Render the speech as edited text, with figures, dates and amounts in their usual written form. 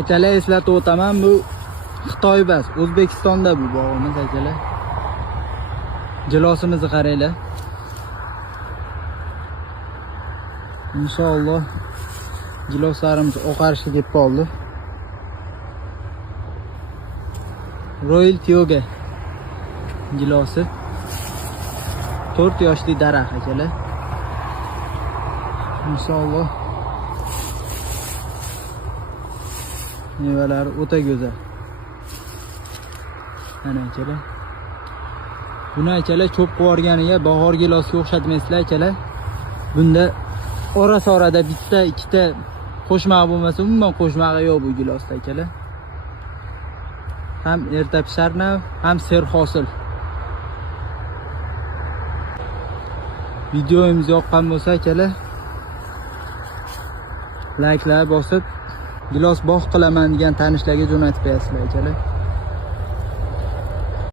Akalar, eslatib o'taman, bu Xitoy emas, O'zbekistonda bu bog'imiz akalar. Jilosimizni qaranglar. Inshaalloh jiloslarimiz oqarishga kelib qoldi. Royal Tioga jilosi 4 yoshli daraxt akalar. Inshaalloh mevalari o'ta go'zal. Mana akalar. Buni akalar cho'p qo'yganiga bahor gilosiga o'xshatmaysizlar akalar. Bunda orada bitta, ikkita qo'shmaq bo'lmasa, umuman qo'shmag'i yo'q bu gilosda akalar. Ham erta pisharnav, ham serhosil. Videomiz yoqqan bo'lsa akalar, like'lar bosib, gilos bog' qilaman degan tanishlarga jo'natib qo'yasizlar akalar.